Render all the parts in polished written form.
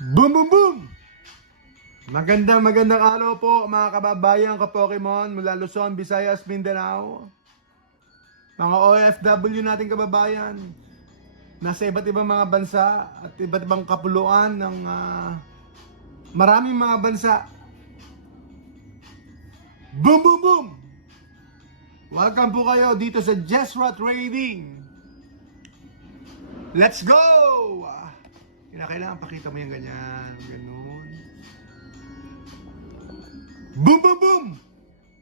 Boom, boom, boom! Magandang araw po mga kababayan ka-Pokemon mula Luzon, Visayas, Mindanao. Mga OFW nating kababayan. Nasa iba't ibang mga bansa at iba't ibang kapuluan ng maraming mga bansa. Boom, boom, boom! Welcome po kayo dito sa Jesra Trading. Let's go! Kailangan pakita mo yung ganyan. Ganun. Boom, boom, boom!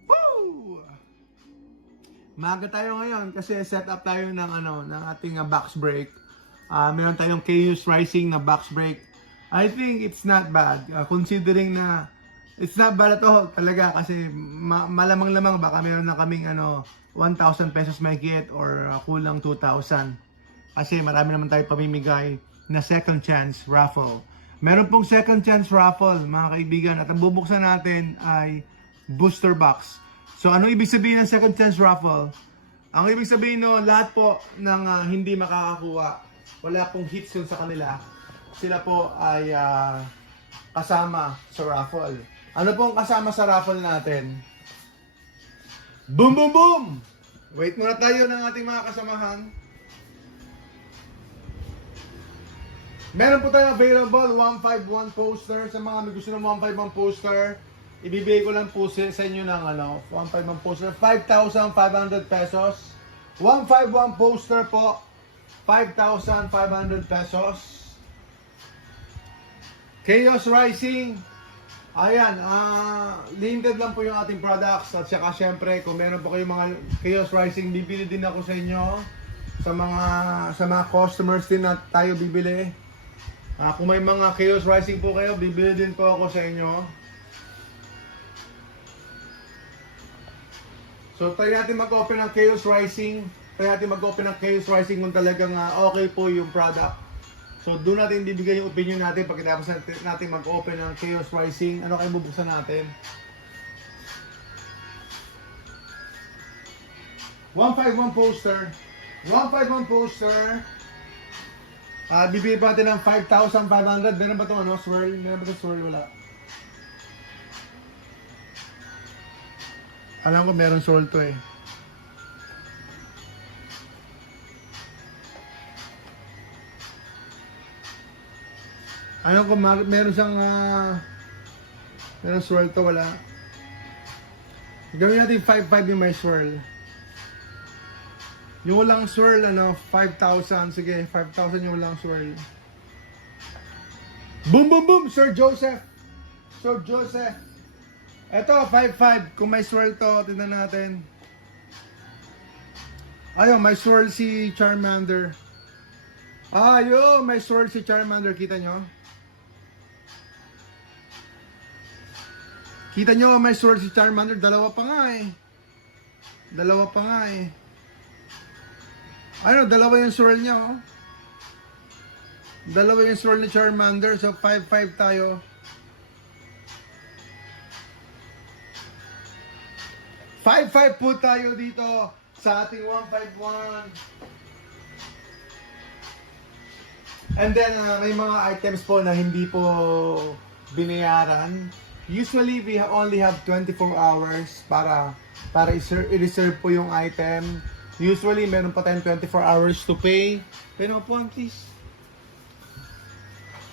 Woo! Maaga tayo ngayon kasi set up tayo ng ating box break. Meron tayong KU's Rising na box break. I think it's not bad. Considering na it's not bad at all talaga kasi malamang-lamang baka meron na kaming 1,000 pesos may get or kulang 2,000. Kasi marami naman tayo pamimigay na second chance raffle. Meron pong second chance raffle mga kaibigan at ang bubuksan natin ay booster box. So ano ibig sabihin ng second chance raffle? Ang ibig sabihin no, lahat po ng hindi makakakuha, wala pong hits yun sa kanila, sila po ay kasama sa raffle. Ano pong kasama sa raffle natin? Boom, boom, boom! Wait muna tayo ng ating mga kasamahan. Meron po tayo available 151 poster. Sa mga may gusto ng 151 poster, ibibigay ko lang po sa inyo ng 151 poster 5,500 pesos. 151 poster po 5,500 pesos. Chaos Rising, ayan, limited lang po yung ating products. At saka syempre kung meron po kayong mga Chaos Rising, bibili din ako sa inyo. Sa mga customers din na tayo bibili. Kung may mga Chaos Rising po kayo, bibili din po ako sa inyo. So, try natin mag-open ng Chaos Rising. Try natin mag-open ng Chaos Rising kung talagang okay po yung product. So, doon natin bibigay yung opinion natin pagkatapos natin mag-open ng Chaos Rising. Ano kayo bubuksan natin? 151 poster. 151 poster. Bibigay pa natin ng 5,500. Meron ba ito swirl? Meron ba ito swirl? Wala. Alam ko meron swirl to eh. Alam ko meron siyang meron swirl to, wala. Gawin natin 5,500 yung may swirl. Yung walang swirl, 5,000. Sige, 5,000 yung walang swirl. Boom, boom, boom! Sir Joseph! Sir Joseph! Eto, 5,500. Kung may swirl to, tingnan natin. Ayun, may swirl si Charmander. Ayun, may swirl si Charmander. Kita nyo? Kita nyo, may swirl si Charmander. Dalawa pa nga eh. Dalawa pa nga eh. Ano, dalawa yung swirl niya, oh. Dalawa yung swirl ni Charmander. So, 5,500 tayo. 5,500 po tayo dito sa ating 151. And then, may mga items po na hindi po binayaran. Usually, we only have 24 hours para i-reserve po yung item. Usually, meron pa tayong 24 hours to pay. Pero po, please.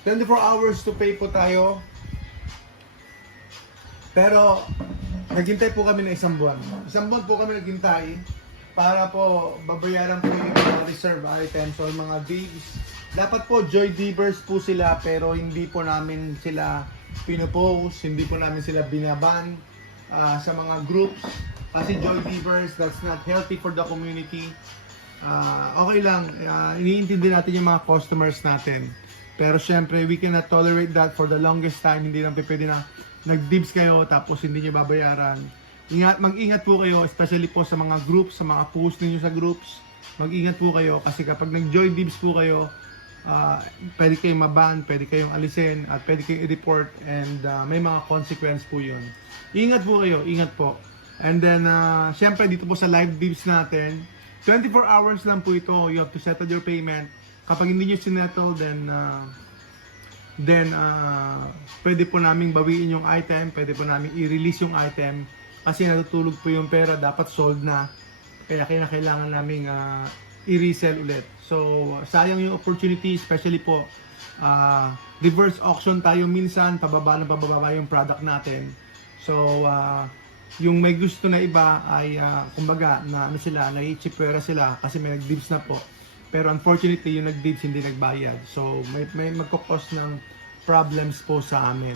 24 hours to pay po tayo. Pero, naghintay po kami ng isang buwan. Isang buwan po kami naghintay para po babayaran po yung mga reserve items o mga divs. Dapat po Joy Divers po sila pero hindi po namin sila pinopost, hindi po namin sila binaban sa mga groups. Kasi Joy Divers, that's not healthy for the community. Okay lang, iniintindi natin yung mga customers natin. Pero syempre, we cannot tolerate that for the longest time. Hindi lang pwede na nag-dibs kayo tapos hindi nyo babayaran. Mag-ingat po kayo, especially po sa mga groups, sa mga post ninyo sa groups. Mag-ingat po kayo kasi kapag nag-joy dibs po kayo, pwede kayong maban, pwede kayong alisin, at pwede kayong i-report and may mga consequence po yun. Ingat po kayo, ingat po. And then, syempre dito po sa live divs natin, 24 hours lang po ito. You have to settle your payment. Kapag hindi nyo sinettle, then then pwede po namin bawiin yung item, pwede po namin i-release yung item kasi natutulog po yung pera, dapat sold na, kaya kailangan namin i-resell ulit. So sayang yung opportunity, especially po reverse auction tayo minsan, pababa na pababa yung product natin. So yung may gusto na iba ay kumbaga na ano sila, nai-chipwera sila kasi may nag-dibs na po. Pero unfortunately yung nag-dibs hindi nagbayad. So may magkakos ng problems po sa amin.